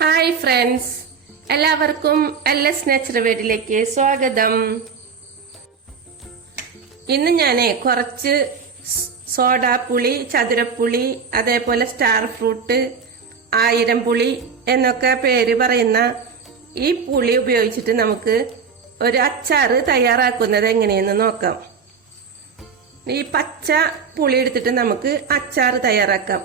Hi friends. എല്ലാവർക്കും L S nature സ്വാഗതം. ഇന്ന് ഞാൻ കുറച്ച് സോഡാപ്പുളി ചതുരപ്പുളി അതേപോലെ സ്റ്റാർ ഫ്രൂട്ട് ആയിരം പുളി എന്നൊക്കെ പേര് പറയുന്ന ഈ പുളി ഉപയോഗിച്ചിട്ട് നമുക്ക് ഒരു അച്ചാറ് തയ്യാറാക്കുന്നത് എങ്ങനെയെന്ന് നോക്കാം. ഈ പച്ച പുളി എടുത്തിട്ട് നമുക്ക് അച്ചാറ് തയ്യാറാക്കാം.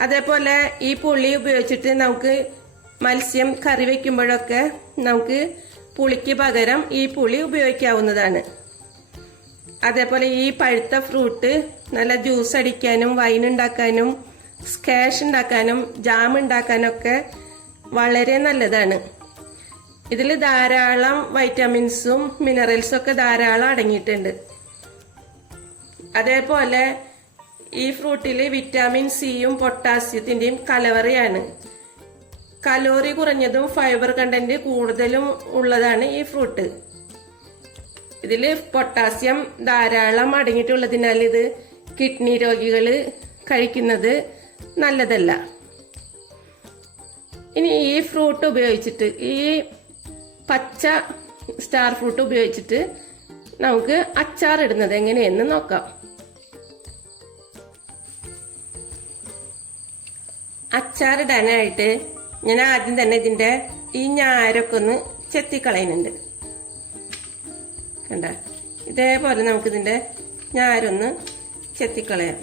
അതേപോലെ ഈ പുളി ഉപയോഗിച്ചിട്ട് നമുക്ക് മത്സ്യം കറി വയ്ക്കുമ്പോഴൊക്കെ നമുക്ക് പുളിക്ക് പകരം ഈ പുളി ഉപയോഗിക്കാവുന്നതാണ്. അതേപോലെ ഈ പഴുത്ത ഫ്രൂട്ട് നല്ല ജ്യൂസ് അടിക്കാനും വൈൻ ഉണ്ടാക്കാനും സ്കാഷ് ഉണ്ടാക്കാനും ജാം ഉണ്ടാക്കാനൊക്കെ വളരെ നല്ലതാണ്. ഇതിൽ ധാരാളം വൈറ്റമിൻസും മിനറൽസും ഒക്കെ ധാരാളം അടങ്ങിയിട്ടുണ്ട്. അതേപോലെ ഈ ഫ്രൂട്ടിൽ വിറ്റാമിൻ സിയും പൊട്ടാസ്യത്തിന്റെയും കലവറയാണ്. കലോറി കുറഞ്ഞതും ഫൈബർ കണ്ടന്റ് കൂടുതലും ഉള്ളതാണ് ഈ ഫ്രൂട്ട് ഇതിൽ പൊട്ടാസ്യം ധാരാളം അടങ്ങിയിട്ടുള്ളതിനാൽ ഇത് കിഡ്നി രോഗികൾ കഴിക്കുന്നത് നല്ലതല്ല. ഇനി ഈ ഫ്രൂട്ട് ഉപയോഗിച്ചിട്ട് ഈ പച്ച സ്റ്റാർ ഫ്രൂട്ട് ഉപയോഗിച്ചിട്ട് നമുക്ക് അച്ചാർ ഇടുന്നത് എങ്ങനെയെന്ന് നോക്കാം. അച്ചാറിടാനായിട്ട് ഞാൻ ആദ്യം തന്നെ ഇതിന്റെ ഈ ഞാരൊക്കെ ഒന്ന് ചെത്തിക്കളയുന്നുണ്ട്. കണ്ട? ഇതേപോലെ നമുക്കിതിന്റെ ഞാരൊന്ന് ചെത്തിക്കളയാം.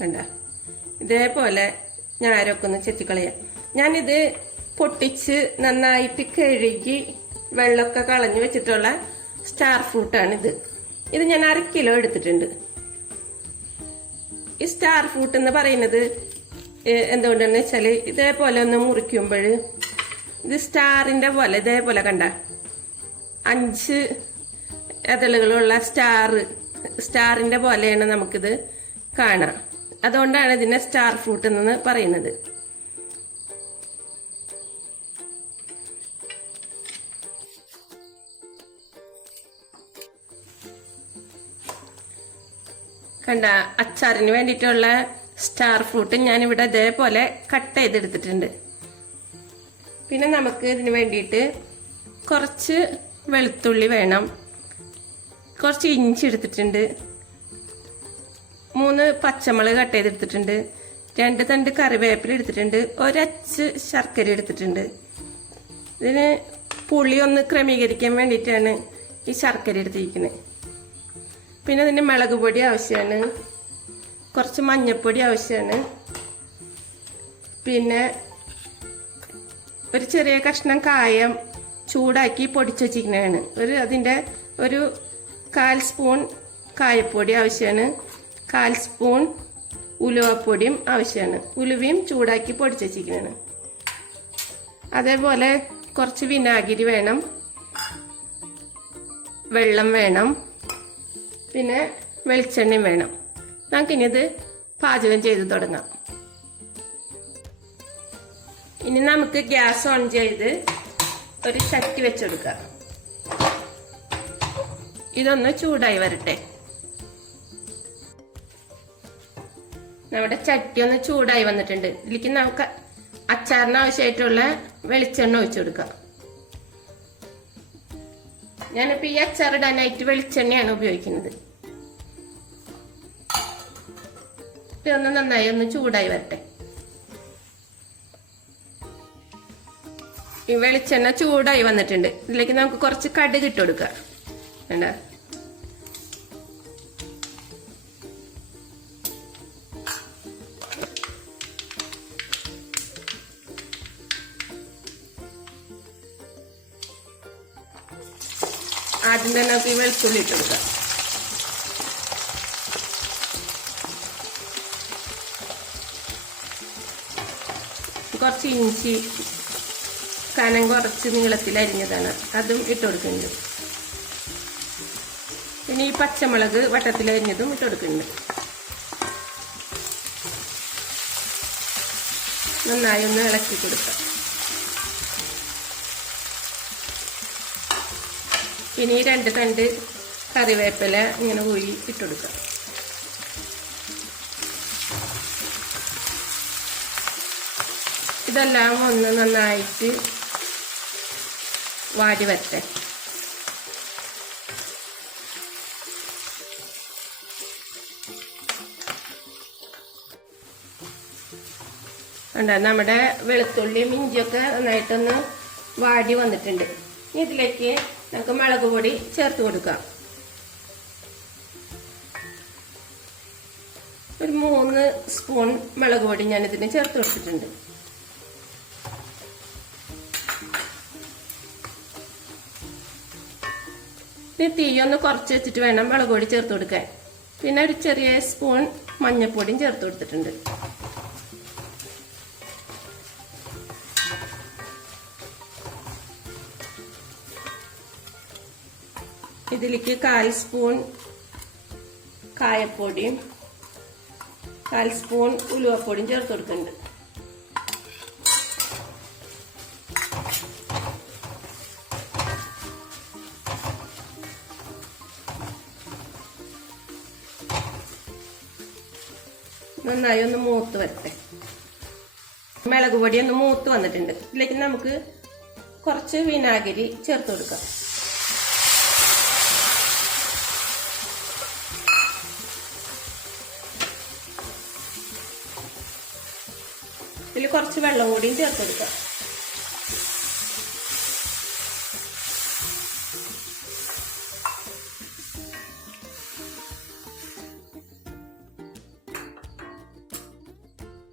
കണ്ട? ഇതേപോലെ ഞാരൊക്കെ ഒന്ന് ചെത്തിക്കളയാം. ഞാനിത് പൊട്ടിച്ച് നന്നായിട്ട് കഴുകി വെള്ളമൊക്കെ കളഞ്ഞു വെച്ചിട്ടുള്ള സ്റ്റാർ ഫ്രൂട്ടാണ് ഇത് ഞാൻ അര കിലോ എടുത്തിട്ടുണ്ട്. ഈ സ്റ്റാർ ഫ്രൂട്ട് എന്ന് പറയുന്നത് എന്തുകൊണ്ടെന്ന് വെച്ചാൽ ഇതേപോലെ ഒന്ന് മുറിക്കുമ്പോൾ ഇത് സ്റ്റാറിന്റെ പോലെ ഇതേപോലെ കണ്ട അഞ്ച് ഇതളുകളുള്ള സ്റ്റാർ സ്റ്റാറിന്റെ പോലെയാണ് നമുക്കിത് കാണാം. അതുകൊണ്ടാണ് ഇതിനെ സ്റ്റാർ ഫ്രൂട്ട് എന്ന് പറയുന്നത്. കണ്ട അച്ചാറിന് വേണ്ടിയിട്ടുള്ള സ്റ്റാർ ഫ്രൂട്ട് ഞാനിവിടെ ഇതേപോലെ കട്ട് ചെയ്തെടുത്തിട്ടുണ്ട്. പിന്നെ നമുക്ക് ഇതിന് വേണ്ടിയിട്ട് കുറച്ച് വെളുത്തുള്ളി വേണം. കുറച്ച് ഇഞ്ചി എടുത്തിട്ടുണ്ട്. മൂന്ന് പച്ചമുളക് കട്ട് ചെയ്തെടുത്തിട്ടുണ്ട്. രണ്ട് തണ്ട് കറിവേപ്പില എടുത്തിട്ടുണ്ട്. ഒരച്ച് ശർക്കര എടുത്തിട്ടുണ്ട്. ഇതിന് പുളി ഒന്ന് ക്രമീകരിക്കാൻ വേണ്ടിയിട്ടാണ് ഈ ശർക്കര എടുത്തിരിക്കുന്നത്. പിന്നെ അതിന് മുളക് പൊടി ആവശ്യമാണ് കുറച്ച് മഞ്ഞൾപ്പൊടി ആവശ്യമാണ് പിന്നെ ഒരു ചെറിയ കഷ്ണം കായം ചൂടാക്കി പൊടിച്ചു വച്ചിരിക്കുന്നതാണ് ഒരു അതിന്റെ ഒരു കാൽ സ്പൂൺ കായപ്പൊടി ആവശ്യമാണ് കാൽ സ്പൂൺ ഉലുവപ്പൊടിയും ആവശ്യമാണ് ഉലുവയും ചൂടാക്കി പൊടിച്ചു വച്ചിരിക്കുന്നതാണ് അതേപോലെ കുറച്ച് വിനാഗിരി വേണം. വെള്ളം വേണം. പിന്നെ വെളിച്ചെണ്ണയും വേണം. നമുക്കിനി ഇത് പാചകം ചെയ്ത് തുടങ്ങാം. ഇനി നമുക്ക് ഗ്യാസ് ഓൺ ചെയ്ത് ഒരു ചട്ടി വെച്ചെടുക്കാം. ഇതൊന്ന് ചൂടായി വരട്ടെ. നമ്മുടെ ചട്ടി ഒന്ന് ചൂടായി വന്നിട്ടുണ്ട്. ഇതിലേക്ക് നമുക്ക് അച്ചാറിന് ആവശ്യമായിട്ടുള്ള വെളിച്ചെണ്ണ ഒഴിച്ചു കൊടുക്കാം ഞാനിപ്പോ ഈ അച്ചാറിടാനായിട്ട് വെളിച്ചെണ്ണയാണ് ഉപയോഗിക്കുന്നത്. ഒന്ന് നന്നായി ഒന്ന് ചൂടായി വരട്ടെ. ഈ വെളിച്ചെണ്ണ ചൂടായി വന്നിട്ടുണ്ട്. ഇതിലേക്ക് നമുക്ക് കുറച്ച് കടുക് ഇട്ട് കൊടുക്കാം. വേണ്ട ആദ്യം തന്നെ നമുക്ക് ഈ ഇട്ട് കൊടുക്കാം. കുറച്ച് ഇഞ്ചി കനം കുറച്ച് നീളത്തിൽ അരിഞ്ഞതാണ്. അതും ഇട്ട് കൊടുക്കുന്നുണ്ട്. പിന്നെ ഈ പച്ചമുളക് വട്ടത്തിൽ അരിഞ്ഞതും ഇട്ട് കൊടുക്കുന്നുണ്ട്. നന്നായി ഒന്ന് ഇളക്കി കൊടുക്കാം. ഇനി രണ്ട് തണ്ട് കറിവേപ്പില ഇങ്ങനെ ഉഴി ഇട്ടുകൊടുക്കാം. ഇതെല്ലാം ഒന്ന് നന്നായിട്ട് വാടി വരട്ടെ. കണ്ട നമ്മുടെ വെളുത്തുള്ളിയും ഇഞ്ചിയൊക്കെ നന്നായിട്ടൊന്ന് വാടി വന്നിട്ടുണ്ട്. ഇതിലേക്ക് നമുക്ക് മുളക് പൊടി ചേർത്ത് കൊടുക്കാം. ഒരു മൂന്ന് സ്പൂൺ മുളക് പൊടി ഞാൻ ഇതിന് ചേർത്ത് കൊടുത്തിട്ടുണ്ട്. ഇനി തീ ഒന്ന് കുറച്ച് വെച്ചിട്ട് വേണം മുളക് പൊടി ചേർത്ത് കൊടുക്കാൻ. പിന്നെ ഒരു ചെറിയ സ്പൂൺ മഞ്ഞൾപ്പൊടിയും ചേർത്ത് കൊടുത്തിട്ടുണ്ട്. ഇതിലേക്ക് കാൽ സ്പൂൺ കായപ്പൊടിയും കാൽ സ്പൂൺ ഉലുവപ്പൊടിയും ചേർത്ത് കൊടുക്കുന്നുണ്ട്. നന്നായി ഒന്ന് മൂത്ത് വരട്ടെ. മുളക് പൊടി ഒന്ന് മൂത്ത് വന്നിട്ടുണ്ട്. ഇതിലേക്ക് നമുക്ക് കുറച്ച് വിനാഗിരി ചേർത്ത് കൊടുക്കാം. കുറച്ച് വെള്ളം കൂടിയും ചേർത്ത് കൊടുക്കുക.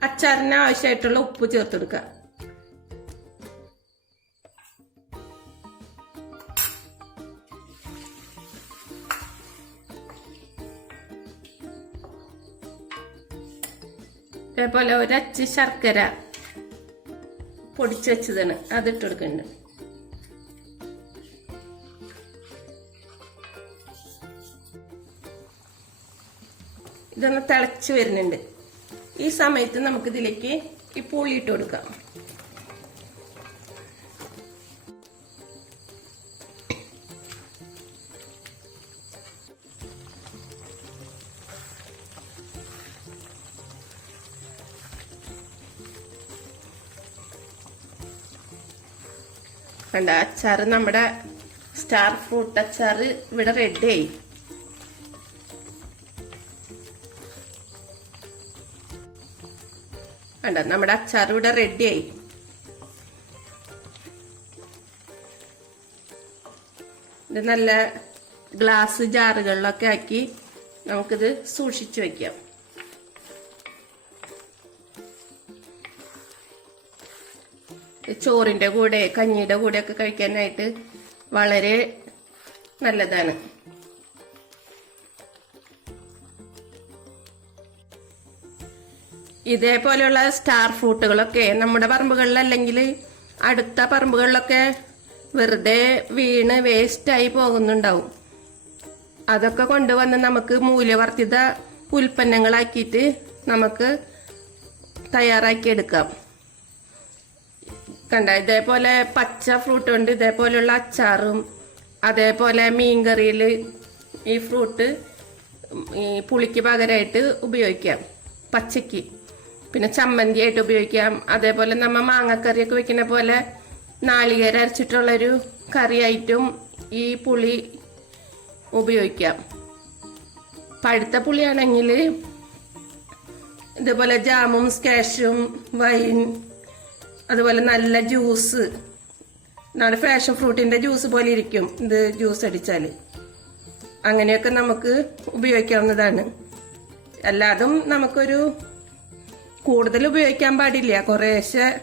അച്ചാറിന് ആവശ്യമായിട്ടുള്ള ഉപ്പ് ചേർത്തെടുക്കുക അതേപോലെ ഒരച്ച് ശർക്കര പൊടിച്ചു വെച്ചതാണ്. അതിട്ട് കൊടുക്കുന്നുണ്ട് ഇതൊന്ന് തിളച്ച് വരുന്നുണ്ട്. ഈ സമയത്ത് നമുക്കിതിലേക്ക് ഈ പുളി ഇട്ട് കൊടുക്കാം. കണ്ട അച്ചാറ് നമ്മുടെ സ്റ്റാർ ഫ്രൂട്ട് അച്ചാറ് ഇവിടെ റെഡിയായി കണ്ട നമ്മുടെ അച്ചാർ ഇവിടെ റെഡിയായി ഇത് നല്ല ഗ്ലാസ് ജാറുകളിലൊക്കെ ആക്കി നമുക്കിത് സൂക്ഷിച്ചു വെക്കാം. ചോറിന്റെ കൂടെ കഞ്ഞിയുടെ കൂടെ ഒക്കെ കഴിക്കാനായിട്ട് വളരെ നല്ലതാണ്. ഇതേപോലെയുള്ള സ്റ്റാർ ഫ്രൂട്ടുകളൊക്കെ നമ്മുടെ പറമ്പുകളിൽ അല്ലെങ്കിൽ അടുത്ത പറമ്പുകളിലൊക്കെ വെറുതെ വീണ് വേസ്റ്റായി പോകുന്നുണ്ടാവും. അതൊക്കെ കൊണ്ടുവന്ന് നമുക്ക് മൂല്യവർദ്ധിത ഉൽപ്പന്നങ്ങളാക്കിയിട്ട് നമുക്ക് തയ്യാറാക്കി എടുക്കാം കണ്ട ഇതേപോലെ പച്ച ഫ്രൂട്ട് ഉണ്ട് ഇതേപോലെയുള്ള അച്ചാറും അതേപോലെ മീൻകറിയിൽ ഈ ഫ്രൂട്ട് ഈ പുളിക്ക് പകരമായിട്ട് ഉപയോഗിക്കാം പച്ചയ്ക്ക് പിന്നെ ചമ്മന്തി ആയിട്ട് ഉപയോഗിക്കാം അതേപോലെ നമ്മൾ മാങ്ങക്കറിയൊക്കെ വെക്കുന്ന പോലെ നാളികേര അരച്ചിട്ടുള്ളൊരു കറിയായിട്ടും ഈ പുളി ഉപയോഗിക്കാം. പഴുത്ത പുളിയാണെങ്കിൽ ഇതുപോലെ ജാമും സ്കാഷും വൈൻ അതുപോലെ നല്ല ജ്യൂസ്. നമ്മുടെ ഫാഷൻ ഫ്രൂട്ടിന്റെ ജ്യൂസ് പോലെ ഇരിക്കും. ഇത് ജ്യൂസ് അടിച്ചാൽ അങ്ങനെയൊക്കെ നമുക്ക് ഉപയോഗിക്കാവുന്നതാണ്. അല്ലാതും നമുക്കൊരു കൂടുതൽ ഉപയോഗിക്കാൻ പാടില്ല. കുറേശ്ശെ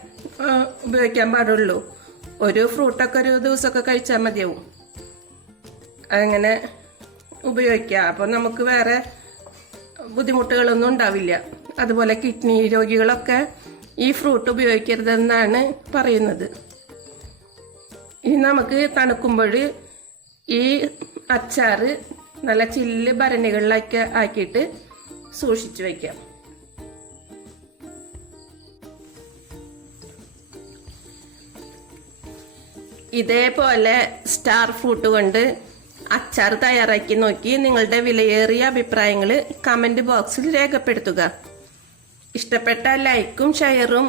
ഉപയോഗിക്കാൻ പാടുള്ളൂ. ഒരു ഫ്രൂട്ടൊക്കെ ഒരു ദിവസമൊക്കെ കഴിച്ചാൽ മതിയാവും. അങ്ങനെ ഉപയോഗിക്കാം. അപ്പോൾ നമുക്ക് വേറെ ബുദ്ധിമുട്ടുകളൊന്നും ഉണ്ടാവില്ല. അതുപോലെ കിഡ്നി രോഗികളൊക്കെ ഈ ഫ്രൂട്ട് ഉപയോഗിക്കരുതെന്നാണ് പറയുന്നത്. ഇനി നമുക്ക് തണുക്കുമ്പോൾ ഈ അച്ചാറ് നല്ല ചില്ല് ഭരണികളിലൊക്കെ ആക്കിയിട്ട് സൂക്ഷിച്ചു വയ്ക്കാം ഇതേപോലെ സ്റ്റാർ ഫ്രൂട്ട് കൊണ്ട് അച്ചാർ തയ്യാറാക്കി നോക്കി നിങ്ങളുടെ വിലയേറിയ അഭിപ്രായങ്ങൾ കമന്റ് ബോക്സിൽ രേഖപ്പെടുത്തുക. ഇഷ്ടപ്പെട്ട ലൈക്കും ഷെയറും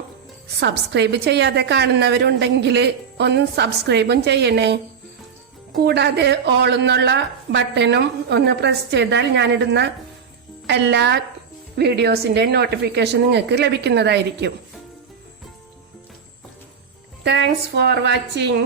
സബ്സ്ക്രൈബ് ചെയ്യാതെ കാണുന്നവരുണ്ടെങ്കിൽ ഒന്ന് സബ്സ്ക്രൈബും ചെയ്യണേ. കൂടാതെ ഓൾ എന്നുള്ള ബട്ടണും ഒന്ന് പ്രസ് ചെയ്താൽ ഞാനിടുന്ന എല്ലാ വീഡിയോസിന്റെ നോട്ടിഫിക്കേഷൻ നിങ്ങൾക്ക് ലഭിക്കുന്നതായിരിക്കും. Thanks for watching